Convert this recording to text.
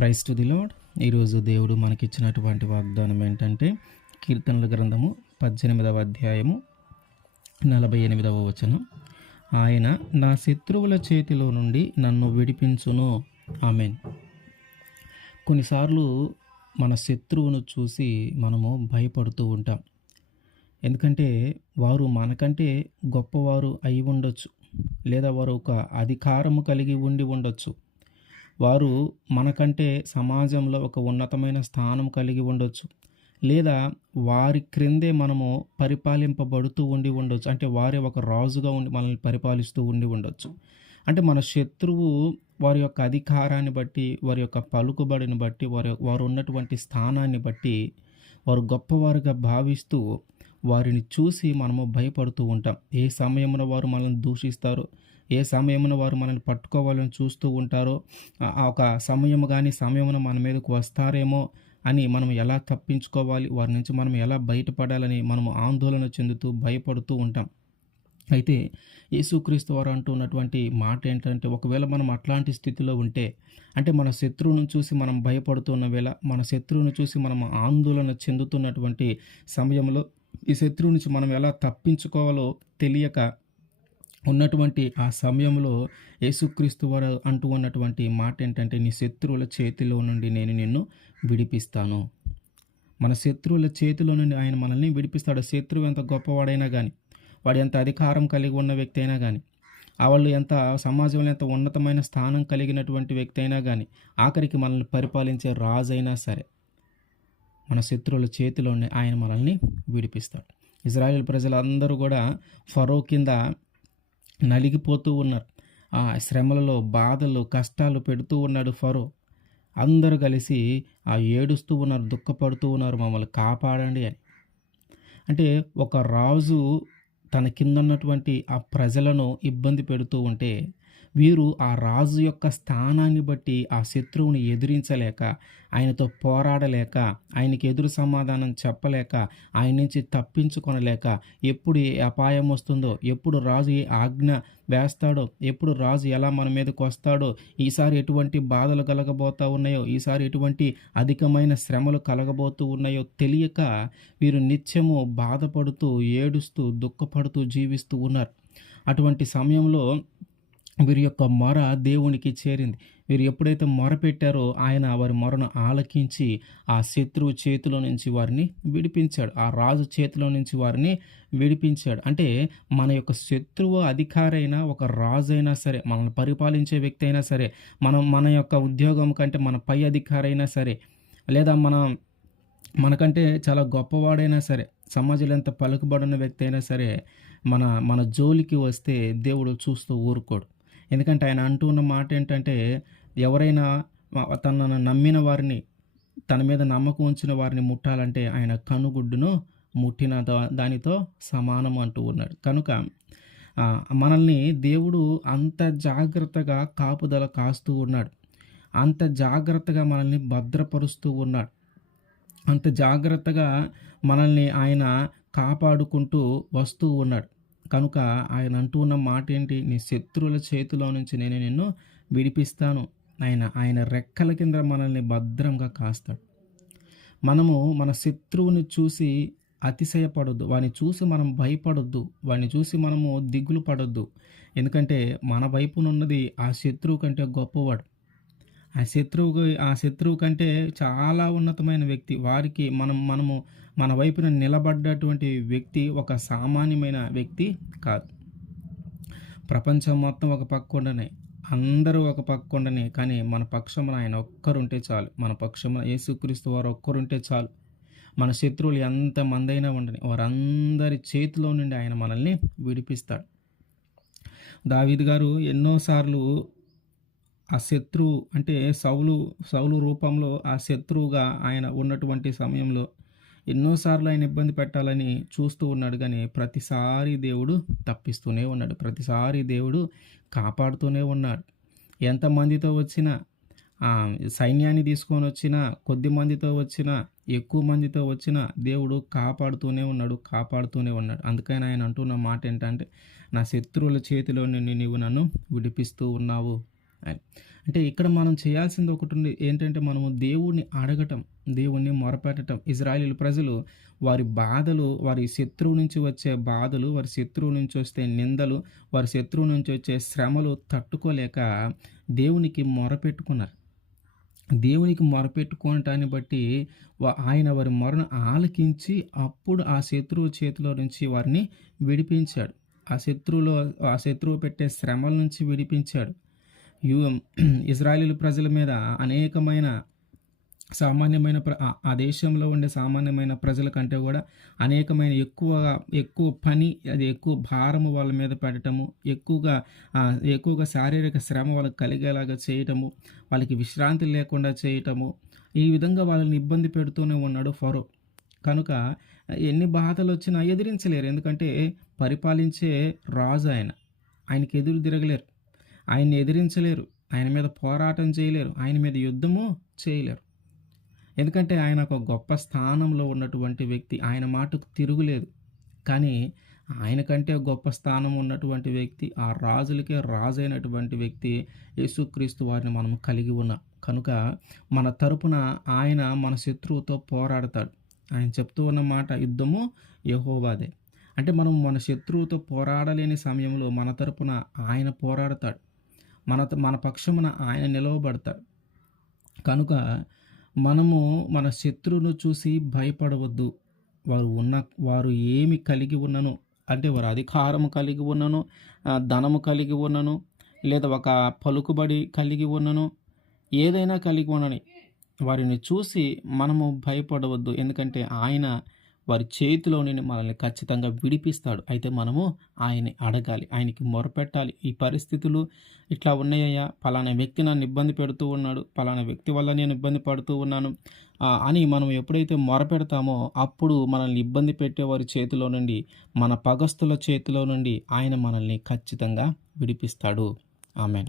Price to the load ఈరోజు దేవుడు మనకిచ్చినటువంటి వాగ్దానం ఏంటంటే కీర్తనల గ్రంథము పద్దెనిమిదవ అధ్యాయము నలభై ఎనిమిదవ వచనం. ఆయన నా శత్రువుల చేతిలో నుండి నన్ను విడిపించును. ఆమెన్. కొన్నిసార్లు మన శత్రువును చూసి మనము భయపడుతూ ఉంటాం. ఎందుకంటే వారు మనకంటే గొప్పవారు అయి ఉండొచ్చు. లేదా వారు ఒక అధికారము కలిగి ఉండి ఉండొచ్చు. వారు మనకంటే సమాజంలో ఒక ఉన్నతమైన స్థానం కలిగి ఉండొచ్చు. లేదా వారి క్రిందే మనము పరిపాలింపబడుతూ ఉండి ఉండొచ్చు. అంటే వారే ఒక రాజుగా ఉండి మనల్ని పరిపాలిస్తూ ఉండి ఉండొచ్చు. అంటే మన శత్రువు వారి యొక్క అధికారాన్ని బట్టి వారి యొక్క పలుకుబడిని బట్టి వారి వారు ఉన్నటువంటి స్థానాన్ని బట్టి వారు గొప్పవారుగా భావిస్తూ వారిని చూసి మనము భయపడుతూ ఉంటాం. ఏ సమయంలో వారు మనల్ని దూషిస్తారు? ఏ సమయమున వారు మనల్ని పట్టుకోవాలని చూస్తూ ఉంటారో? ఆ- ఒక సమయం కానీ సమయమున మన మీదకు వస్తారేమో అని మనం ఎలా తప్పించుకోవాలి? వారి నుంచి మనం ఎలా బయటపడాలని మనము ఆందోళన చెందుతూ భయపడుతూ ఉంటాం. అయితే యేసుక్రీస్తు వారు అంటున్నటువంటి మాట ఏంటంటే ఒకవేళ మనం అట్లాంటి స్థితిలో ఉంటే అంటే మన శత్రువును చూసి మనం భయపడుతున్న వేళ మన శత్రువును చూసి మనం ఆందోళన చెందుతున్నటువంటి సమయంలో ఈ శత్రువు నుంచి మనం ఎలా తప్పించుకోవాలో తెలియక ఉన్నటువంటి ఆ సమయంలో యేసుక్రీస్తు వారు అంటూ ఉన్నటువంటి మాట ఏంటంటే నీ శత్రువుల చేతిలో నుండి నేను నిన్ను విడిపిస్తాను. మన శత్రువుల చేతిలో నుండి ఆయన మనల్ని విడిపిస్తాడు. శత్రువు ఎంత గొప్పవాడైనా కానీ వాడు ఎంత అధికారం కలిగి ఉన్న వ్యక్తి అయినా కానీ వాళ్ళు ఎంత సమాజంలో ఎంత ఉన్నతమైన స్థానం కలిగినటువంటి వ్యక్తి అయినా కానీ ఆఖరికి మనల్ని పరిపాలించే రాజు అయినా సరే. మన శత్రువుల చేతిలోనే ఆయన మనల్ని విడిపిస్తాడు. ఇజ్రాయెల్ ప్రజలందరూ కూడా ఫరో కింద నలిగిపోతూ ఉన్నారు. ఆ శ్రమలలో బాధలు కష్టాలు పెడుతూ ఉన్నాడు ఫరో. అందరూ కలిసి ఆ ఏడుస్తూ ఉన్నారు దుఃఖపడుతూ ఉన్నారు మమ్మల్ని కాపాడండి అని. అంటే ఒక రాజు తన కింద ఉన్నటువంటి ఆ ప్రజలను ఇబ్బంది పెడుతూ ఉంటే వీరు ఆ రాజు యొక్క స్థానాన్ని బట్టి ఆ శత్రువుని ఎదిరించలేక ఆయనతో పోరాడలేక ఆయనకి ఎదురు సమాధానం చెప్పలేక ఆయన నుంచి తప్పించుకొనలేక ఎప్పుడు ఏ అపాయం వస్తుందో ఎప్పుడు రాజు ఏ ఆజ్ఞ వేస్తాడో ఎప్పుడు రాజు ఎలా మన మీదకి వస్తాడో ఈసారి ఎటువంటి బాధలు కలగబోతా ఉన్నాయో ఈసారి ఎటువంటి అధికమైన శ్రమలు కలగబోతూ ఉన్నాయో తెలియక వీరు నిత్యము బాధపడుతూ ఏడుస్తూ దుఃఖపడుతూ జీవిస్తూ ఉన్నారు. అటువంటి సమయంలో వీరి యొక్క మొర దేవునికి చేరింది. వీరు ఎప్పుడైతే మొర పెట్టారో ఆయన వారి మొరను ఆలకించి ఆ శత్రువు చేతిలో నుంచి వారిని విడిపించాడు. ఆ రాజు చేతిలో నుంచి వారిని విడిపించాడు. అంటే మన యొక్క శత్రువు అధికారైనా ఒక రాజు అయినా సరే మనల్ని పరిపాలించే వ్యక్తి అయినా సరే మనం మన యొక్క ఉద్యోగం కంటే మన పై అధికారైనా సరే లేదా మన మనకంటే చాలా గొప్పవాడైనా సరే సమాజంలో ఎంత పలుకుబడిన వ్యక్తి అయినా సరే మన మన జోలికి వస్తే దేవుడు చూస్తూ ఊరుకోడు. ఎందుకంటే ఆయన అంటూ ఉన్న మాట ఏంటంటే ఎవరైనా తనను నమ్మిన వారిని తన మీద నమ్మకం ఉంచిన వారిని ముట్టాలంటే ఆయన కనుగుడ్డును ముట్టిన దానితో సమానం అంటూ ఉన్నాడు. కనుక మనల్ని దేవుడు అంత జాగ్రత్తగా కాపుదల కాస్తూ ఉన్నాడు. అంత జాగ్రత్తగా మనల్ని భద్రపరుస్తూ ఉన్నాడు. అంత జాగ్రత్తగా మనల్ని ఆయన కాపాడుకుంటూ వస్తూ ఉన్నాడు. కనుక ఆయన అంటూ ఉన్న మాట ఏంటి నీ శత్రువుల చేతిలో నుంచి నేను నిన్ను విడిపిస్తాను. ఆయన ఆయన రెక్కల కింద మనల్ని భద్రంగా కాస్తాడు. మనము మన శత్రువుని చూసి అతిశయపడొద్దు. వాడిని చూసి మనం భయపడొద్దు. వాడిని చూసి మనము దిగులు పడొద్దు. ఎందుకంటే మన వైపునున్నది ఆ శత్రువు కంటే గొప్పవాడు. ఆ శత్రువు ఆ శత్రువు కంటే చాలా ఉన్నతమైన వ్యక్తి. వారికి మనం మనము మన వైపున నిలబడ్డటువంటి వ్యక్తి ఒక సామాన్యమైన వ్యక్తి కాదు. ప్రపంచం మొత్తం ఒక పక్కుండనే అందరూ ఒక పక్కుండనే కానీ మన పక్షమున ఆయన ఒక్కరుంటే చాలు. మన పక్షమున యేసుక్రీస్తు వారు ఒక్కరుంటే చాలు. మన శత్రువులు ఎంతమందైనా ఉండని వారందరి చేతిలో నుండి ఆయన మనల్ని విడిపిస్తాడు. దావీద్ గారు ఎన్నోసార్లు ఆ శత్రువు అంటే సౌలు సౌలు రూపంలో ఆ శత్రువుగా ఆయన ఉన్నటువంటి సమయంలో ఎన్నోసార్లు ఆయన ఇబ్బంది పెట్టాలని చూస్తూ ఉన్నాడు కానీ ప్రతిసారి దేవుడు తప్పిస్తూనే ఉన్నాడు. ప్రతిసారి దేవుడు కాపాడుతూనే ఉన్నాడు. ఎంతమందితో వచ్చినా సైన్యాన్ని తీసుకొని వచ్చినా కొద్ది మందితో వచ్చినా ఎక్కువ మందితో వచ్చినా దేవుడు కాపాడుతూనే ఉన్నాడు కాపాడుతూనే ఉన్నాడు. అందుకని ఆయన అంటున్న మాట ఏంటంటే నా శత్రువుల చేతిలో నుండి నీవు నన్ను విడిపిస్తూ ఉన్నావు అని. అంటే ఇక్కడ మనం చేయాల్సింది ఒకటి ఉంది ఏంటంటే మనము దేవుణ్ణి అడగటం, దేవుణ్ణి మొరపెట్టటం. ఇజ్రాయేలీయుల ప్రజలు వారి బాధలు, వారి శత్రువు నుంచి వచ్చే బాధలు, వారి శత్రువు నుంచి వస్తే నిందలు, వారి శత్రువు నుంచి వచ్చే శ్రమలు తట్టుకోలేక దేవునికి మొరపెట్టుకున్నారు. దేవునికి మొరపెట్టుకోవటాన్ని బట్టి ఆయన వారి మొరను ఆలకించి అప్పుడు ఆ శత్రువు చేతిలో నుంచి వారిని విడిపించాడు. ఆ శత్రువులో ఆ శత్రువు పెట్టే శ్రమల నుంచి విడిపించాడు. యుఎం ఇజ్రాయేలీయుల ప్రజల మీద అనేకమైన సామాన్యమైన ప్ర ఆ దేశంలో ఉండే సామాన్యమైన ప్రజల కంటే కూడా అనేకమైన ఎక్కువ ఎక్కువ పని అది ఎక్కువ భారము వాళ్ళ మీద పెట్టటము, ఎక్కువగా ఎక్కువగా శారీరక శ్రమ వాళ్ళకి కలిగేలాగా చేయటము, వాళ్ళకి విశ్రాంతి లేకుండా చేయటము, ఈ విధంగా వాళ్ళని ఇబ్బంది పెడుతూనే ఉన్నాడు ఫరో. కనుక ఎన్ని బాధలొచ్చినా ఎదిరించలేరు. ఎందుకంటే పరిపాలించే రాజు ఆయన. ఆయనకి ఎదురు తిరగలేరు. ఆయన్ని ఎదిరించలేరు. ఆయన మీద పోరాటం చేయలేరు. ఆయన మీద యుద్ధము చేయలేరు. ఎందుకంటే ఆయన ఒక గొప్ప స్థానంలో ఉన్నటువంటి వ్యక్తి. ఆయన మాటకు తిరుగులేదు. కానీ ఆయన కంటే గొప్ప స్థానం ఉన్నటువంటి వ్యక్తి, ఆ రాజులకే రాజైనటువంటి వ్యక్తి యేసుక్రీస్తు వారిని మనం కలిగి ఉన్నాం. కనుక మన తరపున ఆయన మన శత్రువుతో పోరాడతాడు. ఆయన చెప్తూ ఉన్న మాట యుద్ధము యహోవాదే అంటే మనం మన శత్రువుతో పోరాడలేని సమయంలో మన తరపున ఆయన పోరాడతాడు. మన త మన పక్షమున ఆయన నిలవబడతాడు. కనుక మనము మన శత్రువును చూసి భయపడవద్దు. వారు ఉన్న వారు ఏమి కలిగి ఉన్నను అంటే వారు అధికారము కలిగి ఉన్నను, ధనము కలిగి ఉన్నను, లేదా ఒక పలుకుబడి కలిగి ఉన్నను, ఏదైనా కలిగి ఉన్నని వారిని చూసి మనము భయపడవద్దు. ఎందుకంటే ఆయన వారి చేతిలో నుండి మనల్ని ఖచ్చితంగా విడిపిస్తాడు. అయితే మనము ఆయన్ని అడగాలి. ఆయనకి మొరపెట్టాలి. ఈ పరిస్థితులు ఇట్లా ఉన్నాయ్యా, పలానా వ్యక్తి నన్ను ఇబ్బంది పెడుతూ ఉన్నాడు. పలానా వ్యక్తి వల్ల నేను ఇబ్బంది పడుతూ ఉన్నాను. అని మనం ఎప్పుడైతే మొరపెడతామో అప్పుడు మనల్ని ఇబ్బంది పెట్టేవారి చేతిలో నుండి, మన పగస్తుల చేతిలో నుండి ఆయన మనల్ని ఖచ్చితంగా విడిపిస్తాడు. ఆమేన్.